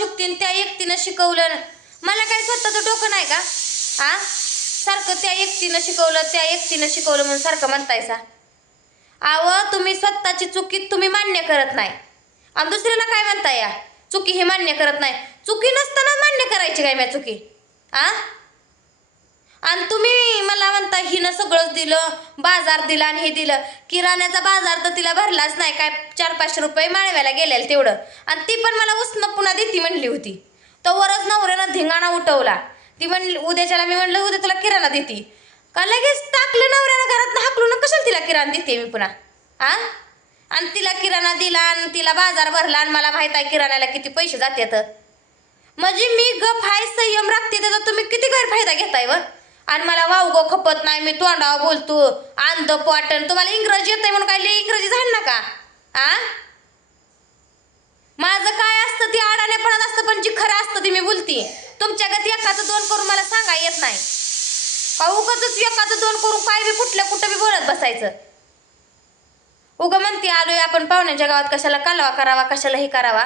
शिकतीन त्या एकटीनं शिकवलं. मला काय स्वतःचं डोकं नाही का? सारखं त्या एकटीनं शिकवलं म्हणून सारखं म्हणतायसा. तुम्ही स्वतःची चुकी तुम्ही मान्य करत नाही आणि दुसऱ्याला काय म्हणताय या चुकी ही मान्य करत नाही. चुकी नसताना मान्य करायची काय मी चुकी? आणि तुम्ही मला म्हणता हिनं सगळंच दिलं, बाजार दिला आणि हे दिलं. किराण्याचा बाजार तर तिला भरलाच नाही, काय 400-500 रुपये माळव्याला गेलेलं तेवढं. आणि ती पण मला उसनं पुन्हा देती म्हणली होती. तर वरच नवऱ्यानं धिंगाणा उठवला. ती म्हणली उद्याच्याला, मी म्हणलं उद्या तुला किराणा देते का? लगेच टाकलं नवऱ्यानं घरात हाकलून. कशाला तिला किराणा देते मी पुन्हा? आणि तिला किराणा दिला आणि तिला बाजार भरला आणि मला माहित आहे किराण्याला किती पैसे जातात. म्हणजे मी गप हाय, संयम राखते, त्याचा तुम्ही किती गैरफायदा घेताय व. आणि मला वावगो खपत नाही, मी तोंडावर बोलतो अंध पाटण. तुम्हाला इंग्रजी येतंय म्हणून काय लई इंग्रजी झालं ना का? माझं काय असतं ती अडाण्यापणात असतं, पण जी खरं असतं ती मी बोलते. तुमच्या गती एकाचं दोन करून मला सांगा येत नाही का? उगाच एकाचं दोन करून काय बी कुठं बी बोलत बसायचं. उगा म्हणते आलोय आपण पाहुण्याच्या गावात, कशाला कालवा करावा, कशाला हे करावा.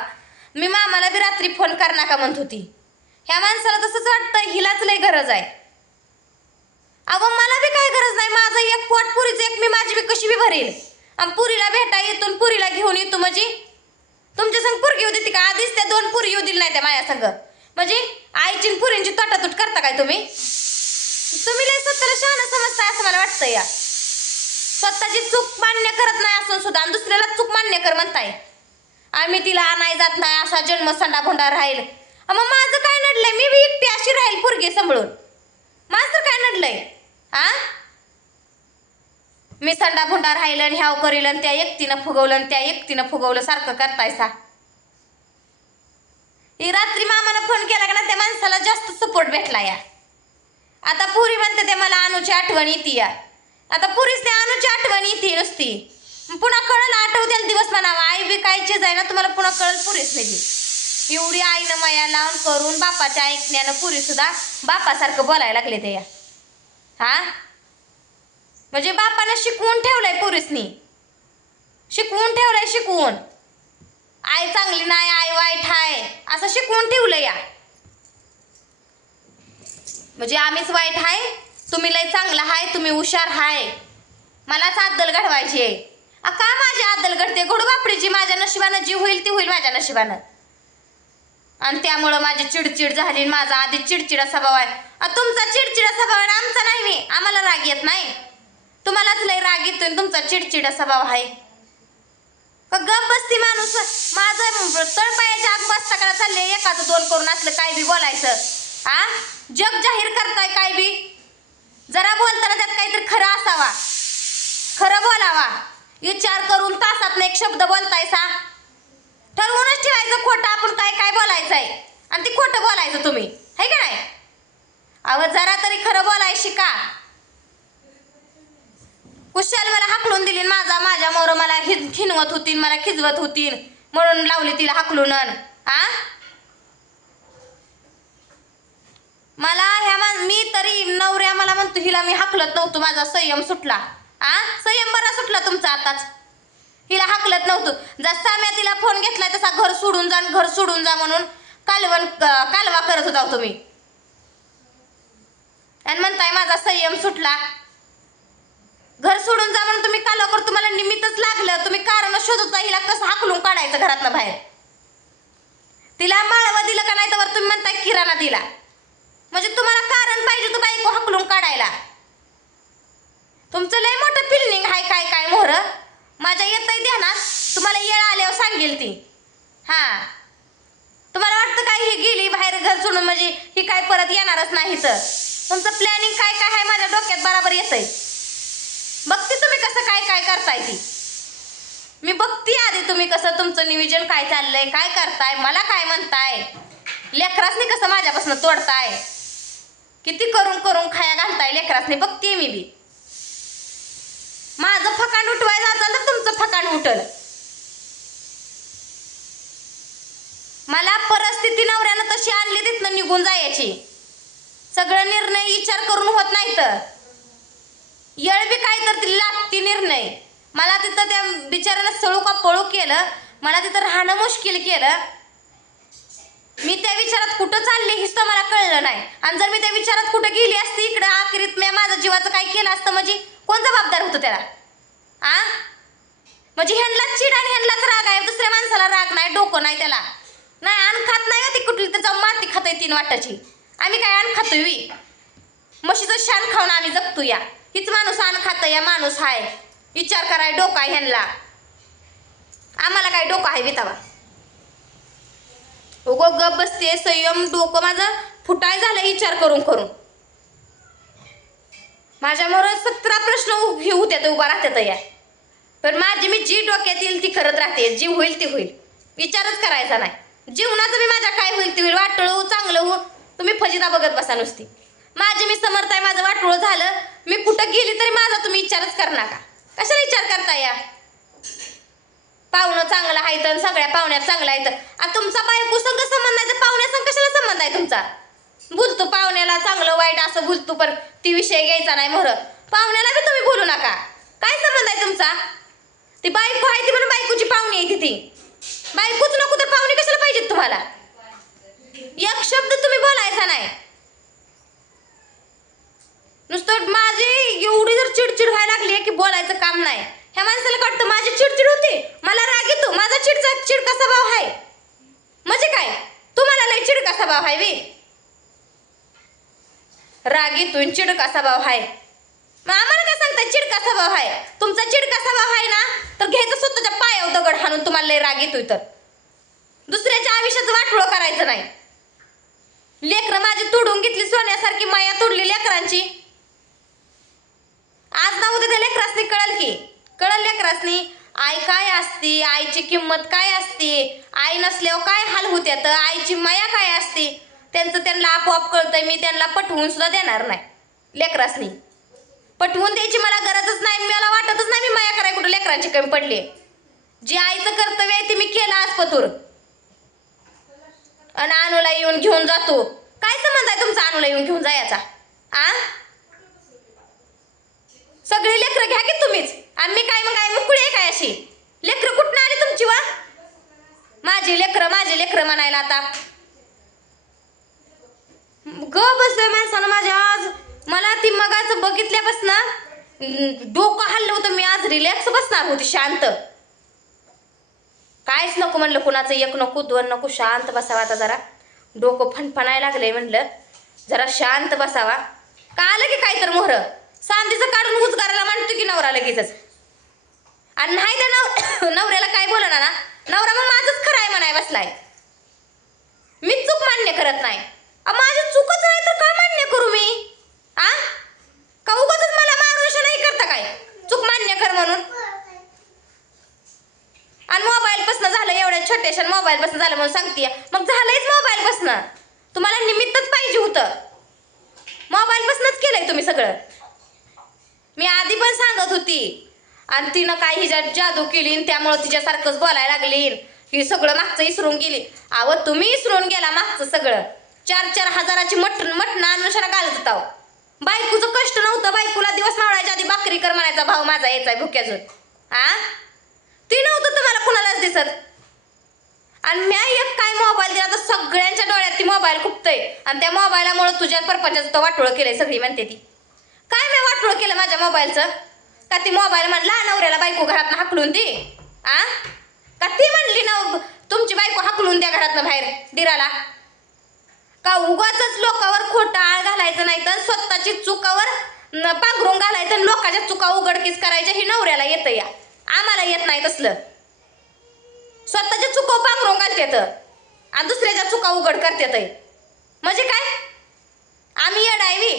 मी मामाला बी रात्री फोन कर नका म्हणत होती. ह्या माणसाला तसंच वाटतं हिलाच लय गरज आहे. मला बी काय गरज नाही. माझं एक पोट पुरीचं एक मी माझी बी कशी बी भरेल. आणि पुरीला भेटा येतो, पुरीला घेऊन येतो. म्हणजे तुमच्या संग पुरगी येऊ देते का? आधीच त्या 2 पुरी येऊ दिली नाही त्या माझ्या संग. म्हणजे आईची पुरींची तटातूट करता काय तुम्ही? तुम्ही लय स्वतःला शहाणं समजताय असं मला वाटतं या. स्वतःची चूक मान्य करत नाही असून सुद्धा आणि दुसऱ्याला चूक मान्य कर म्हणताय. आम्ही तिला आणाय जात नाही, असा जन्म संडा भोंडा राहील. मग माझं काय नडलंय? मी बी एकटी अशी राहील पुरगी सांभाळून. माझं काय नडलंय? मी संडा भोंडा राहील आणि ह्याव करील आणि त्या एकटीनं फुगवलं आणि त्या एकटीनं फुगवलं सारखं करतायसा. ही रात्री मामानं फोन केला का ना, त्या माणसाला जास्त सपोर्ट भेटला या. आता पुरी म्हणते ते मला अनुची आठवण येते या. आता पुरीच त्या अनुची आठवण येते नुसती. पुन्हा कळलं आठवतेल दिवस म्हणावा. आई बी कायचीच आहे ना, तुम्हाला पुन्हा कळल पुरीच नाही. एवढी आईनं माया लावून करून बापाच्या ऐकण्यानं पुरी सुद्धा बापासारखं बोलायला लागले ते या. म्हणजे बापानं शिकवून ठेवलंय पुरीसनी, शिकवून ठेवलंय. शिकवून आई चांगली नाही, आई वाईट आहे असं शिकवून ठेवलं या. म्हणजे आम्हीच वाईट आहे, तुम्ही लय चांगला आहे, तुम्ही हुशार आहे, मलाच अद्दल घडवायची आहे. का माझी अद्दल घडते? घडू बापडीची. माझ्या नशिबानं जी होईल ती होईल माझ्या नशिबानं. आणि त्यामुळं माझी चिडचिड झाली. माझा आधी चिडचिडा स्वभाव आहे. तुमचा चिडचिडा स्वभाव आहे, आमचा नाही. मी आम्हाला राग येत नाही, तुम्हालाच लय राग येतोय. तुमचा चिडचिडा स्वभाव आहे का? गप बसती माणूस. माझं तळपायाच्या आग बसता करा चालले एकाचं 2 करून असलं काय बी बोलायचं. जग जाहीर करताय काय बी. जरा बोलताना त्यात काहीतरी खरं असावा, खरं बोलावा. विचार करून तासात एक शब्द बोलतायसा. ठरवूनच ठेवायचं खोटं आपण काय काय बोलायचंय आणि ती खोटं बोलायचं तुम्ही, है का नाही? जरा तरी खरं बोलाय शिका. कुशाल मला हाकलून दिली, माझ्या मोर मला खिनवत होतीन, मला खिजवत होतीन म्हणून लावली तिला हाकलून. मला मी तरी नवऱ्या मला म्हणतो हिला मी हाकलत नव्हतो. माझा संयम सुटला. संयम बरा सुटला तुमचा आताच. हिला हाकलत नव्हतं. जसा मी तिला फोन घेतलाय तसा घर सोडून जा म्हणून कालवा करत होता तुम्ही. आणि म्हणताय माझा संयम सुटला. घर सोडून जा म्हणून तुम्ही कालवा करतो. तुम्हाला निमित्तच लागलं. तुम्ही कारण शोधता हिला कसं हाकलून काढायचं घरातनं बाहेर. तिला माळवं दिलं का नाही तर तुम्ही म्हणताय किराणा दिला. म्हणजे तुम्हाला कारण पाहिजे तू बायको हाकलून काढायला. तुमचं लय मोठं फिलिंग आहे. काय काय मोहर माझ्या येतंय ध्यानात. तुम्हाला येळ आल्यावर सांगेल ती. तुम्हाला वाटतं काय ही गेली बाहेर घर सोडून म्हणजे ही काय परत येणारच नाही. तर तुमचं प्लॅनिंग काय काय आहे माझ्या डोक्यात बराबर येतंय. बघते तुम्ही कसं काय काय करताय ती. मी बघते आधी तुम्ही कसं तुमचं नियोजन काय चाललंय, काय करताय, मला काय म्हणताय, लेकरासनी कसं माझ्यापासून तोडताय, किती करून करून खाया घालताय लेकरासनी बघते मी बी. माझं फकांड उठवायचं असेल तर तुमचं फकांड उठल. मला परिस्थिती नवऱ्यानं तशी आणली तिथनं निघून जायची. सगळं निर्णय विचार करून होत नाही. तर येळ बी काय तर ती लागती निर्णय. मला तिथं त्या बिचाराला सळू का पळू केलं. मला तिथं राहणं मुश्किल केलं. मी त्या विचारात कुठं चालले हेच तर मला कळलं नाही. आणि जर मी त्या विचारात कुठं गेली असती इकडं आखरीत मी माझं जीवाचं काय केलं असतं म्हणजे कोण जबाबदार होतं त्याला? आ म्हणजे ह्यांनाच चिड आणि ह्यांनाच राग आहे, दुसऱ्या माणसाला राग नाही, डोकं नाही त्याला. नाही अन्न खात नाही ती कुठली तर जाऊन माती खातोय 3 वाटाची. आम्ही काय अन्न खातोय वी? म्हशीचं शान खाऊन आम्ही जगतो या. हीच माणूस अन्न खातं या माणूस हाय. विचार कराय डोका आहे ह्यांना. आम्हाला काय डोकं आहे बितावा? उगो गप बसते संयम डोकं माझं फुटाय झालं विचार करून करून. माझ्यामुळे 17 प्रश्न हे होत्यात उभा राहत्यात या. पण माझी मी जी डोक्यात येईल ती करत राहते. जी होईल ती होईल, विचारच करायचा नाही. जीवनाचं मी माझ्या काय होईल ते होईल, वाटोळं चांगलं हो तुम्ही फजिता बघत बसा नुसती. माझी मी समर्थ आहे, माझं वाटोळं झालं मी कुठं गेली तरी माझा तुम्ही विचारच कर नका. कशाला विचार करता या? पाहुणं चांगलं आहे तर सगळ्या पाहुण्यात चांगला आहे तर तुमचा बायको संग संबंध आहे तर पाहुण्या संग कशाला संबंध आहे तुमचा? बोलतो पाहुण्याला चांगलं वाईट असं बोलतो पण ती विषय घ्यायचा नाही मोर. पाहुण्याला बी तुम्ही बोलू नका. काय संबंध आहे तुमचा? ती बायको आहे ती म्हणून बायकोची पाहुणी आहे ती. बायकोच नको तर पाहुणे कशाला पाहिजेत तुम्हाला? एक शब्द तुम्ही बोलायचा नाही. नुसतं माझी एवढी जर चिडचिड व्हायला लागली की बोलायचं काम नाही. ह्या माणसाला वाटतं माझी चिडचिड होते, मला राग येतो, माझा चिडका स्वभाव आहे. म्हणजे काय तुम्हाला लय चिडका स्वभाव आहे वे? राग येतोय चिडका स्वभाव आहे. मग आम्हाला काय सांगताय चिडका स्वभाव आहे? तुमचा चिडका स्वभाव आहे ना तर घ्यायचं स्वतःच्या पायावर दगड हाणून. तुम्हाला लय राग येतोय तर दुसऱ्याच्या आयुष्याचं वाटोळं करायचं नाही. लेकरं माझी तोडून घेतली सोन्यासारखी, माया तोडली लेकरांची. आज ना उद्या त्या लेकरासनी कळल लेकरासनी आई काय असते, आईची किंमत काय असते, आई नसल्यावर काय हाल होत्यात, आईची माया काय असते त्यांना आपोआप कळतंय. मी त्यांना पटवून सुद्धा देणार नाही. लेकरासनी पटवून द्यायची मला गरजच नाही. मला वाटतच नाही मी माया कराय कुठं लेकरांची कमी पडली. जे आईचं कर्तव्य आहे ते मी केलं आज पतूर. आणि अनुला येऊन घेऊन जातो. काय संबंध आहे तुमचा अनुला येऊन घेऊन जायचा? आ सगळी लेकरं घ्या की तुम्हीच. आणि मी काय मग मुकुळी आहे काय अशी? लेकरं कुठनं आली तुमची वा? माझी लेकरं म्हणायला आता ग बसलोय माणसानं माझ्या. आज मला ती मगाच बघितल्यापासून डोकं हल्लं होतं. मी आज रिलॅक्स बसणार होती शांत. कायच नको म्हणलं, कुणाचं एक नको 2 नको, शांत बसावा. आता जरा डोकं फणफणायला लागलंय म्हणलं जरा शांत बसावा. का आलं की काय तर मोहर सांदीचं काढून उचगारायला म्हणतो की नवरा लगेचच. आणि नाही त्या नवऱ्याला काय बोलणार ना नवरा मग माझंच खरं आहे म्हणाय बसलाय. मी चूक मान्य करत नाही. माझी चूकच नाही तर का मान्य करू मी? आ का उगाचच मला मारून नाही करता काय चूक मान्य कर म्हणून? आणि मोबाईल पासन झालं, एवढ्या छोट्याशा मोबाईल पासन झालं म्हणून सांगते. मग झालंयच मोबाईल पासन. तुम्हाला निमित्तच पाहिजे होतं. मोबाईल पासनच केलंय तुम्ही सगळं. मी आधी पण सांगत होती. आणि तिनं काय हिच्यात जादू केली त्यामुळे तिच्यासारखंच बोलायला लागली. ही सगळं मागचं इसरून गेली. अहो तुम्ही इसरून गेला मागचं सगळं. 4-4 हजाराची मटण अनुसार घालत होता. बायकोचं कष्ट नव्हतं. बायकोला दिवस मावळायच्या आधी भाकरी कर म्हणायचा भाव माझा यायचा भुक्याजून. आ ती नव्हतं तुम्हाला कुणालाच दिसत. आणि मी एक काय मोबाईल दिला तर सगळ्यांच्या डोळ्यात ती मोबाईल खुपतय. आणि त्या मोबाईलमुळे तुझ्या परपंचाचं तो वाटोळं केलंय सगळी म्हणते ती. काय मी वाटोळं केलं माझ्या मोबाईलचं? का ती मोबाईल म्हणला नवऱ्याला बायको घरातनं हाकलून दे? आ का ती म्हणली ना तुमची बायको हाकलून द्या घरातनं बाहेर दिराला? का उगाचच लोकांवर खोटा आळ घालायचं नाही तर स्वतःची चुकावर पांघरून घालायचं, लोकांच्या चुका उघडकीस करायच्या. ही नवऱ्याला येतं या, आम्हाला येत नाही तसलं. स्वतःच्या चुका पांघरून घालतात आणि दुसऱ्याच्या चुका उघड करतात. म्हणजे काय आम्ही येडायवी?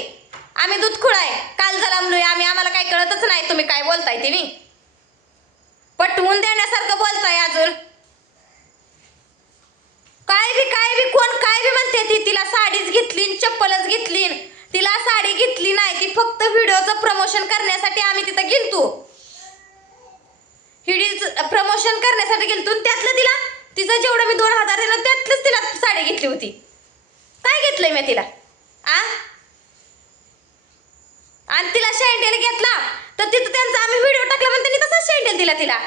आम्ही दूध खुळाय काल जलामलोय आम्ही? आम्हाला काय कळतच नाही तुम्ही काय बोलताय ते. मी पटवून देण्यासारखं बोलताय अजून. काय बी कोण काय बी म्हणते ती. तिला साडीच घेतली, चप्पलच घेतली. तिला साडी घेतली नाही, ती फक्त व्हिडिओचं प्रमोशन करण्यासाठी आम्ही तिथं गेलतो. व्हिडिओचं प्रमोशन करण्यासाठी गेलतो. त्यातलं तिचं जेवढं मी 2000 दिलं त्यातलंच तिला साडी घेतली होती. काय घेतलंय मी तिला? आणि तिला शँडेल घेतला तर तिथं त्यांचा आम्ही व्हिडिओ टाकला म्हणून त्यांनी तसाच शँडेल दिला तिला.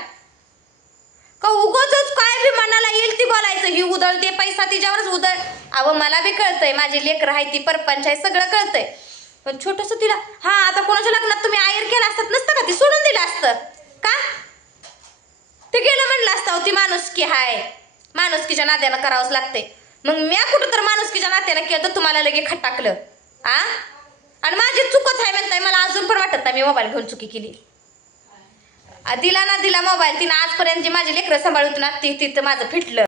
का उगाचच काय बी मनाला येईल ती बोलायचं, ही उधळते पैसा तिच्यावरच उधळ. अहो मला बी कळतंय, माझी लेकरं आहे ती परपंच आहे, सगळं कळतंय. पण छोटस तिला हा आता कोणाच्या लग्नात तुम्ही आयर केलं असतात नसतं का, ती सोडून दिलं असतं का? ते गेलं म्हणलं असतं ती माणुसकी हाय, माणुसकीच्या नात्यानं करावंच लागते. मग म्या कुठं तर माणुसकीच्या नात्यानं केलं तर तुम्हाला लगे खटकलं आ? आणि माझी चुकच आहे म्हणताय. मला अजून पण वाटत नाही मी मोबाईल घेऊन चुकी केली. दिला ना दिला मोबाईल तिनं, आजपर्यंत जी माझी लेकरं सांभाळत ना ती तिथं माझं फिटलं.